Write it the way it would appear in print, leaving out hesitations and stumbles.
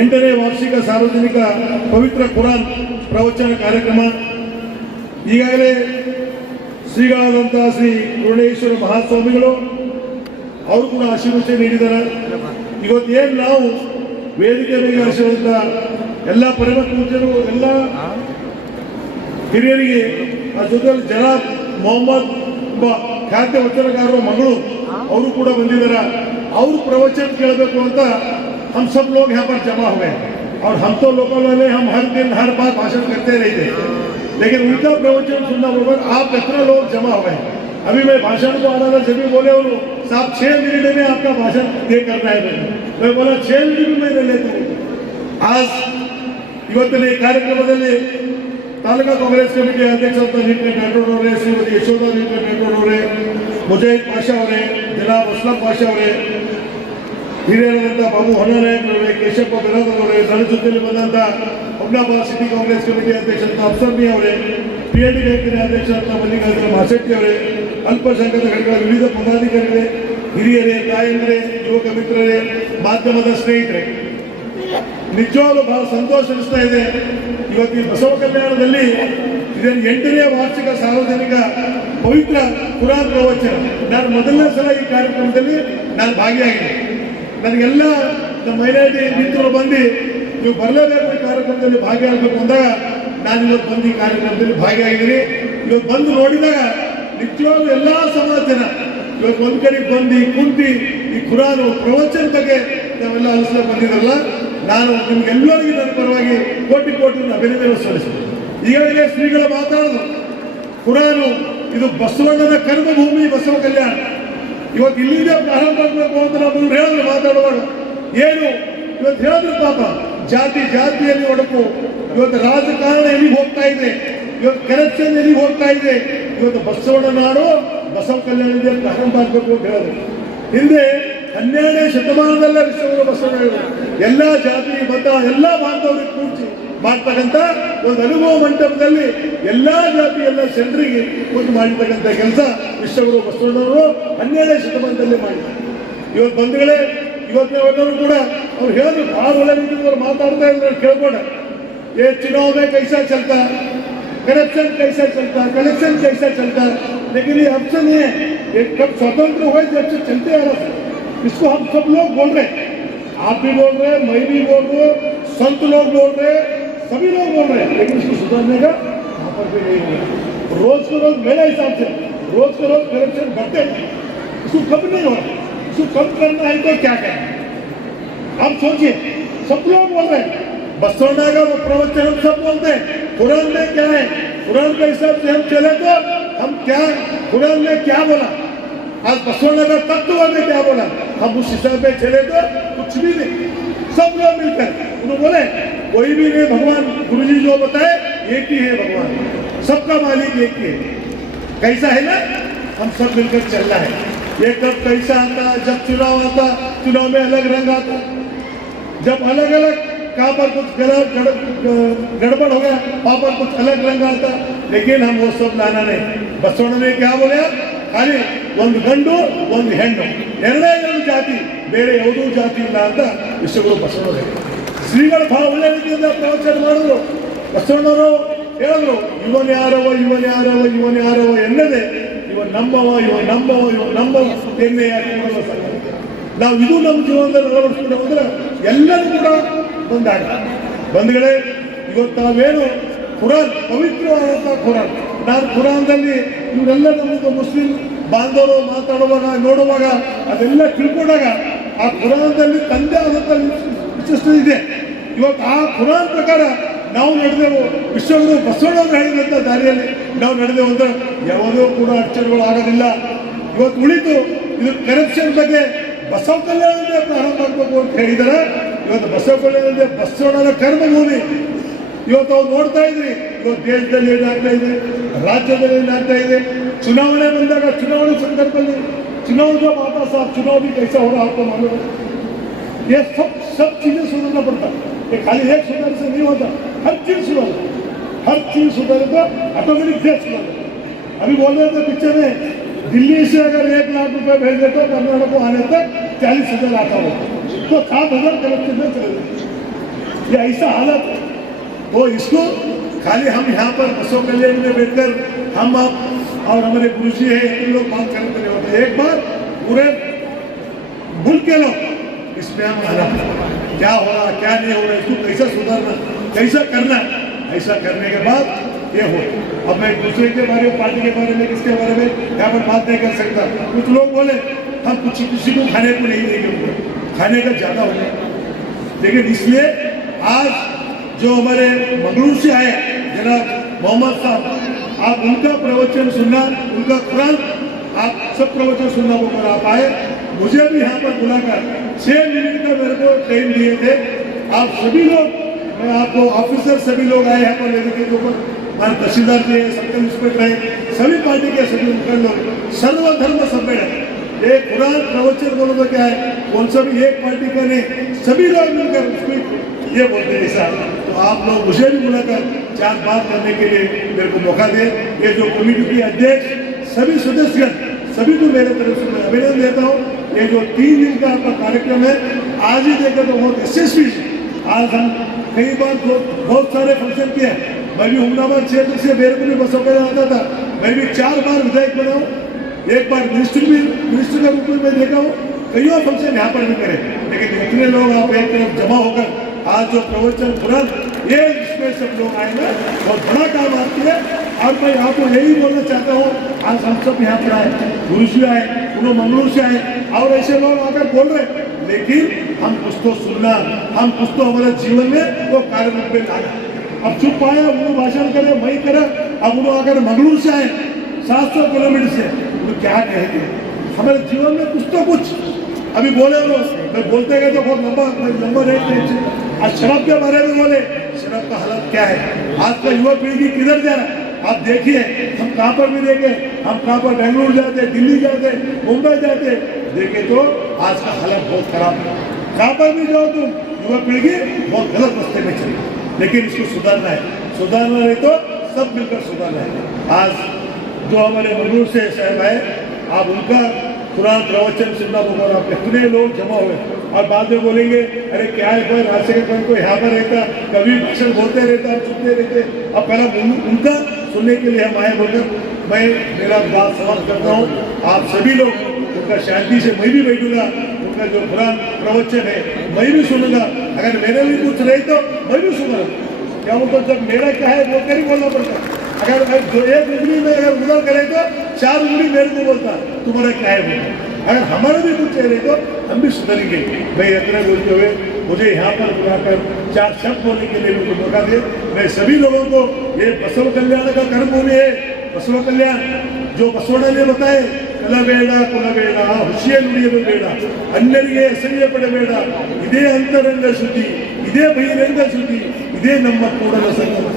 ಎಂಟನೇ ವಾರ್ಷಿಕ ಸಾರ್ವಜನಿಕ ಪವಿತ್ರ ಕುರಾನ್ ಪ್ರವಚನ ಕಾರ್ಯಕ್ರಮ ಈಗಾಗಲೇ ಶ್ರೀಗಳಾದಂತಹ ಶ್ರೀ ಪೂರ್ಣೇಶ್ವರ ಮಹಾಸ್ವಾಮಿಗಳು ಅವರು ಕೂಡ ಆಶೀರ್ವಚನೆ ನೀಡಿದ್ದಾರೆ. ಇವತ್ತೇನು ನಾವು ವೇದಿಕೆ ಮೇಲೆ ಹರಿಸಿದಂಥ ಎಲ್ಲ ಪರಮ ಪೂಜ್ಯರು, ಎಲ್ಲ ಹಿರಿಯರಿಗೆ, ಆ ಜೊತೆಯಲ್ಲಿ ಜನಾಬ್ ಮೊಹಮ್ಮದ್ ಒಬ್ಬ ಖ್ಯಾತ ವಚನಕಾರರ ಮಗಳು ಅವರು ಕೂಡ ಬಂದಿದ್ದಾರೆ. ಅವರು ಪ್ರವಚನ ಕೇಳಬೇಕು ಅಂತ हम सब लोग यहाँ पर जमा हुए हैं और हम तो लोकल वाले, हम हर दिन हर बार भाषण करते रहते हैं, लेकिन उनका प्रवचन सुनना होगा. आप इतना लोग जमा हुए हैं. अभी मैं भाषण को आ रहा था, जब भी बोले वो साहब 6 मिनट में आपका भाषण दे करना है. मैं बोला 6 मिनट में ले लेते हैं. आज ಇವತ್ತಿನ ಈ ಕಾರ್ಯಕ್ರಮದಲ್ಲಿ ತಾಲೂಕಾ ಕಾಂಗ್ರೆಸ್ ಕಮಿಟಿ ಅಧ್ಯಕ್ಷರಾದ ನೀಲಕಂಠ ರಾಠೋಡ್ ಅವರೇ, ಶ್ರೀಮತಿ ಯಶೋಧ ನೀಲಕಂಠ ರಾಠೋಡ್ ಅವರೇ, ಮುಜಾಹಿದ್ ಪಾಷಾ ಅವರೇ, ಜನಾಬ್ ಅಸ್ಲಂ ಪಾಷಾ ಅವರೇ, ಹಿರಿಯರಾದಂಥ ಬಾಬು ಹೊನ್ನಾನಾಯಕ್ ಅವರೇ, ಕೇಶಪ್ಪ ಬಿರಾದರ್ ಅವರೇ, ನನ್ನ ಜೊತೆಯಲ್ಲಿ ಬಂದಂಥ ಹುಮ್ನಾಬಾದ್ ಸಿಟಿ ಕಾಂಗ್ರೆಸ್ ಕಮಿಟಿ ಅಧ್ಯಕ್ಷರಾದ ಅಫ್ಸರ್ ಮಿ ಅವರೇ, PND ಬ್ಯಾಂಕಿನ ಅಧ್ಯಕ್ಷರಾದ ಮಲ್ಲಿಕಾರ್ಜುನ ಮಾಸೆಟ್ಟಿ ಅವರೇ, ಅಲ್ಪಸಂಖ್ಯಾತ ಘಟಕಗಳ ವಿವಿಧ ಪದಾಧಿಕಾರಿಗಳೇ, ಹಿರಿಯರೇ, ತಾಯಂದಿರೇ, ಯುವಕ ಮಿತ್ರರೇ, ಮಾಧ್ಯಮದ ಸ್ನೇಹಿತರೆ, ನಿಜವಾಗ್ಲೂ ಬಹಳ ಸಂತೋಷ ಅನಿಸ್ತಾ ಇದೆ. ಇವತ್ತು ಈ ಬಸವ ಕಲ್ಯಾಣದಲ್ಲಿ ಇದನ್ನು 8ನೇ ವಾರ್ಷಿಕ ಸಾರ್ವಜನಿಕ ಪವಿತ್ರ ಕುರಾನ್ ಪ್ರವಚನ. ನಾನು ಮೊದಲನೇ ಸಲ ಈ ಕಾರ್ಯಕ್ರಮದಲ್ಲಿ ನಾನು ಭಾಗಿಯಾಗಿದೆ. ನನಗೆಲ್ಲ ನಮ್ಮ ಮೈನಾರಿಟಿ ಮಿತ್ರರು ಬಂದು ನೀವು ಬರಲೇಬೇಕು, ಈ ಕಾರ್ಯಕ್ರಮದಲ್ಲಿ ಭಾಗಿಯಾಗಬೇಕು ಅಂದಾಗ ನಾನು ಇವತ್ತು ಬಂದು ಈ ಕಾರ್ಯಕ್ರಮದಲ್ಲಿ ಭಾಗಿಯಾಗಿದ್ದೀನಿ. ಇವತ್ತು ಬಂದು ನೋಡಿದಾಗ ನಿಜವಾಗ್ಲೂ ಎಲ್ಲ ಸಮಾಜ ಜನ ಇವತ್ತು ಒಂದು ಕಡೆಗೆ ಬಂದು ಕುಂತಿ ಈ ಕುರಾನ್ ಪ್ರವಚನ ಬಗ್ಗೆ ನಾವೆಲ್ಲ ಆಲಿಸ್ಲಿಕ್ಕೆ ಬಂದಿದ್ರಲ್ಲ, ನಾನು ನಿಮ್ಗೆಲ್ಲರಿಗೂ ನನ್ನ ಪರವಾಗಿ ಕೋಟಿ ಅಭಿನಂದನೆ ಸಲ್ಲಿಸ್ತೀನಿ. ಈಗಾಗಲೇ ಶ್ರೀಗಳು ಮಾತಾಡಿದ್ರು, ಕುರಾನು ಇದು ಬಸವಣ್ಣನ ಕರ್ಮಭೂಮಿ, ಬಸವ ಕಲ್ಯಾಣ. ಇವತ್ತು ಇಲ್ಲಿಂದ ಪ್ರಾರಂಭ ಆಗಬೇಕು ಅಂತ ನಾವು ಹೇಳಿದ್ರು ಮಾತಾಡುವಾಗ. ಏನು ಇವತ್ತು ಹೇಳಿದ್ರು ಪಾಪ, ಜಾತಿಯಲ್ಲಿ ಒಡಕು, ಇವತ್ತು ರಾಜಕಾರಣ ಎಲ್ಲಿಗೆ ಹೋಗ್ತಾ ಇದೆ, ಇವತ್ತು ಕರಪ್ಷನ್ ಎಲ್ಲಿಗೆ ಹೋಗ್ತಾ ಇದೆ. ಇವತ್ತು ಬಸವಣ್ಣ ನಾಡು ಬಸವ ಕಲ್ಯಾಣದಿಂದ ಪ್ರಾರಂಭ ಆಗಬೇಕು ಅಂತ ಹೇಳಿದ್ರು. ಹಿಂದೆ 12ನೇ ಶತಮಾನದಲ್ಲೇ ವಿಶ್ವಗುರು ಬಸವಣ್ಣ ಎಲ್ಲ ಜಾತಿ ಮತ ಎಲ್ಲ ಬಾಂಧವರಿಗೆ ಕೂಡಿಸಿ ಮಾಡ್ತಕ್ಕಂಥ ಒಂದು ಅನುಭವ ಮಂಟಪದಲ್ಲಿ ಎಲ್ಲಾ ಜಾತಿ ಎಲ್ಲ ಜನರಿಗೆ ಒಂದು ಮಾಡಿರ್ತಕ್ಕಂಥ ಕೆಲಸ ವಿಶ್ವಗುರು ಬಸವಣ್ಣವರು 12ನೇ ಶತಮಾನದಲ್ಲೇ ಮಾಡಿದ್ದಾರೆ. ಇವತ್ತು ಬಂಧುಗಳೇ, ಇವತ್ತು ನಾವೆಲ್ಲರೂ ಕೂಡ ಅವ್ರು ಹೇಳಿದ್ರು, ಭಾಳ ಒಳ್ಳೆ ರೀತಿಯವರು ಮಾತಾಡ್ತಾ ಇದ್ದಾರೆ. ಕೇಳ್ಕೊಂಡ ये चुनाव में कैसा चलता, करप्शन कैसा चलता, कलेक्शन कैसा चलता, लेकिन ये ऑप्शन है ये कब स्वतंत्र हुए जब से चलते आ रहा है. इसको हम सब लोग बोल रहे हैं, आप भी बोल रहे हैं, मैं भी बोल रहा हूँ, संत लोग बोल रहे हैं, सभी लोग बोल रहे हैं, लेकिन इसको सुधारने का यहाँ पर भी नहीं हुआ. रोज को रोज मेरे हिसाब से रोज को रोज करप्शन बढ़ते हैं. इसको कम नहीं हो रहा, इसको कम करना है तो क्या करें. आप सोचिए, सब लोग बोल रहे हैं बसवण्णा का प्रवचन, हम सब बोलते हैं कुरान में क्या है, कुरान के हिसाब से हम चले तो हम क्या, कुरान में क्या बोला, आज बसवण्णा का तत्व में क्या बोला, हम उस हिसाब में चले तो कुछ भी नहीं. सब लोग मिलकर उन्होंने बोले कोई भी नहीं, भगवान गुरुजी जो बताए एक ही है, भगवान सबका मालिक एक ही है. कैसा है ना, हम सब मिलकर चलना है. ये कब कैसा आता, जब चुनाव आता, चुनाव में अलग रंग आता, जब अलग अलग कहाँ पर कुछ गड़बड़ हो गया, वहाँ पर कुछ अलग रंग आता, लेकिन हम वो सब लाना नहीं. बसवಣ್ಣ ने क्या बोले, खाली ಒಂದು ಗಂಡು ಒಂದು ಹೆಣ್ಣು, ಎರಡೇ ಜಾತಿ, ಬೇರೆ ಯಾವುದೂ ಜಾತಿ ಇಲ್ಲ ಅಂತ ವಿಶ್ವಗುರು ಬಸವಣ್ಣ ಶ್ರೀಗಳು ಬಹಳ ಒಳ್ಳೆ ರೀತಿಯಿಂದ ಪ್ರವಚನ ಮಾಡಿದ್ರು. ಬಸವಣ್ಣವರು ಹೇಳಿದ್ರು, ಇವನ್ ಯಾರವ ಎನ್ನದೆ ಇವನ್ ನಮ್ಮವ ಎನ್ನೆ ಯಾಕೆ ನಾವು ಇದು ನಮ್ಮ ಜೀವನದಲ್ಲಿ ಅಳವಡಿಸ್ಕೊಂಡು ಹೋದ್ರೆ ಎಲ್ಲರೂ ಕೂಡ ಒಂದಾಗ. ಬಂಧುಗಳೇ, ಇವತ್ತು ನಾವೇನು ಕುರಾನ್ ಪವಿತ್ರವಾದಂಥ ಕುರಾನ್, ನಾನು ಕುರಾನ್ದಲ್ಲಿ ಇವರೆಲ್ಲ ನಮ್ಮದು ಮುಸ್ಲಿಂ ಬಾಂಧವರು ಮಾತಾಡುವಾಗ ನೋಡುವಾಗ ಅದೆಲ್ಲ ತಿಳ್ಕೊಂಡಾಗ ಆ ಕುರಾನ್ದಲ್ಲಿ ತಂದೆ ಆದಂಥ ವಿಶಿಷ್ಟ ಇದೆ. ಇವತ್ತು ಆ ಕುರಾನ್ ಪ್ರಕಾರ ನಾವು ನಡೆದೆವು, ವಿಶ್ವಗುರು ಬಸವಣ್ಣವರು ಹೇಳಿದಂಥ ದಾರಿಯಲ್ಲಿ ನಾವು ನಡೆದೆವು ಅಂದ್ರೆ ಯಾವುದೋ ಕೂಡ ಅಡಚಣೆಗಳು ಆಗೋದಿಲ್ಲ. ಇವತ್ತು ಉಳಿತು ಇದು ಕರಪ್ಷನ್ ಬಗ್ಗೆ ಬಸವ ಕಲ್ಯಾಣದಿಂದ ಪ್ರಾರಂಭ ಆಗಬೇಕು ಅಂತ ಹೇಳಿದರೆ, ಇವತ್ತು ಬಸವ ಕಲ್ಯಾಣದಿಂದ ಬಸವಣ್ಣನ ಕರ್ಮಭೂಮಿ. ಇವತ್ತು ಅವ್ರು ನೋಡ್ತಾ ಇದ್ರಿ, ಇವತ್ತು ದೇಶದಲ್ಲಿ ಏನಾಗ್ತಾ ಇದೆ, ರಾಜ್ಯದಲ್ಲಿ ಏನಾಗ್ತಾ ಇದೆ. ಚುನಾವಣೆ ಬಂದಾಗ ಚುನಾವಣೆ ಸಂದರ್ಭದಲ್ಲಿ चुनाव जब आता साहब, चुनाव भी कैसा हो रहा आपको मालूम है. ये सब चीजें सुधारना पड़ता है. ये खाली एक सुधार से नहीं होता, हर चीज सुधारे तो ऑटोमेटिक देश सुधारे. अभी बोल रहे थे पीछे में, दिल्ली से अगर 1 लाख रुपए भेज दे तो कर्नाटक को आने तक 40,000 आता होगा. तो 7,000 कलेक्शन में चले जाए। ये ऐसा हालत है। तो इसको खाली हम यहाँ पर बसों कल्याण में बैठकर हम आप और हमारे गुरु जी है इन लोग बात करने नहीं होते। एक बार पूरे भूल के लोग इसमें हम आना क्या हो रहा क्या नहीं हो रहा, इसको कैसा सुधारना कैसा करना, ऐसा करने के बाद ये हो। अब मैं दूसरे के बारे में पार्टी के बारे में किसके बारे में यहाँ पर बात नहीं कर सकता। कुछ लोग बोले हम कुछ किसी को खाने को नहीं देंगे, खाने का ज्यादा हो गया। लेकिन इसलिए आज जो हमारे मंगलूर से आए जनाब मोहम्मद साहब, आप उनका प्रवचन सुनना, उनका कुरान आप सब प्रवचन सुनना होकर आप आए। मुझे भी यहाँ पर बुलाकर 6 मिनट का मेरे को टाइम दिए थे। आप सभी लोग, मैं आपको ऑफिसर सभी लोग आए यहाँ पर लेने के ऊपर, हमारे तहसीलदार जी सर्कल इंस्पेक्टर है, सभी पार्टी के सभी मुखंड लोग, सर्वधर्म सम्मेलन एक कुरान प्रवचन बोलो तो क्या है, कौन सा भी एक पार्टी का नहीं, सभी लोग मिलकर उसको ये बोलते हैं ऐसा। तो आप लोग मुझे भी बुलाकर 4 बात करने के लिए मेरे को मौका दे। ये जो कमेटी के अध्यक्ष सभी सदस्य सभी को मेरे तरफ से मैं अभिनंदन देता हूँ। ये जो 3 दिन का आपका कार्यक्रम है आज ही देखकर तो बहुत यशस्वी। आज हम कई बार बहुत सारे फंक्शन किए। मैं भी हुमनाबाद क्षेत्र से मेरे को भी बसों का आता था। मैं भी 4 बार विधायक बना हूँ, एक बार मिनिस्टर का रूप में मैं देखा हूँ, कई और फंक्शन यहाँ पर भी करे। लेकिन इतने लोग आप एक तरफ जमा होकर आज जो प्रवचन तुरंत ये इसमें सब लोग आए ना, बहुत बड़ा काम आपके है। और मैं आपको यही बोलना चाहता हूँ, आज हम सब यहाँ पर आए, गुरु जी आए, उन्होंने मंगलूर से आए और ऐसे लोग आकर बोल रहे, लेकिन हम कुछ तो सुनना, हम कुछ तो हमारे जीवन में वो कार्य रूप में लाना। अब चुप आए, उन्होंने भाषण करे, मैं करे, अब उन्होंने आकर मंगलूर से आए 700 किलोमीटर से, उन्होंने क्या कहेंगे हमारे जीवन में कुछ तो कुछ अभी बोले लोग। मैं बोलते गए तो बहुत लंबा नहीं। आज शराब के बारे में बोले, शराब का हालत क्या है, आज का युवा पीढ़ी किधर जा रहा है आप देखिए। हम कहाँ पर भी देखे, हम कहाँ पर बेंगलुरु जाते, दिल्ली जाते, मुंबई जाते, देखे तो आज का हालत बहुत खराब है। कहाँ पर भी जाओ तुम, युवा पीढ़ी बहुत गलत रास्ते में चली। लेकिन इसको सुधारना है, सुधारना नहीं तो सब मिलकर सुधारना है। आज जो हमारे मंगलूर से साहब आए, आप उनका कुरान प्रवचन सुनना होगा। आप कितने लोग जमा हुए और बाद में बोलेंगे अरे क्या है, कोई राजशेखर को यहाँ पर रहता, कभी भाषण बोलते रहता, चुपते रहते। अब पहला उनका सुनने के लिए हम आए बोलकर मैं मेरा बात समाप्त करता हूँ। आप सभी लोग उनका शांति से मैं भी बैठूंगा, उनका जो कुरान प्रवचन है मैं भी सुनूंगा। अगर मेरे भी कुछ रहे तो मैं भी सुनूंगा। क्या बोलता, जब मेरा क्या है वो कर ही बोलना पड़ता। अगर जो एक उंगली में अगर उधर करे तो 4 उंगली मेरे को बोलता तुम्हारा क्या है बोलता। अगर हमारा भी कुछ चेहरे तो हम भी सुधरेंगे। मैं इतना बोलते हुए मुझे यहाँ पर बुलाकर 4 शब्द बोलने के लिए मुझे मौका दे। मैं सभी लोगों को, ये बसव कल्याण का कर्मभूमि है, बसव कल्याण जो बसवಣ್ಣ ने बताए, ಕಲಬೇಡ ಕುಲಬೇಡ ಹುಷಿಯ ನುಡಿಯಬೇಡ ಅನ್ಯರಿಗೆ ಅಸಹ್ಯ ಪಡಬೇಡ, ಇದೇ ಅಂತರಂಗ ಶುದ್ಧಿ, ಇದೇ ಬಹಿರಂಗ ಶುದ್ಧಿ, ಇದೇ ನಮ್ಮ ಕೂಡಲ ಸಂಗಮ.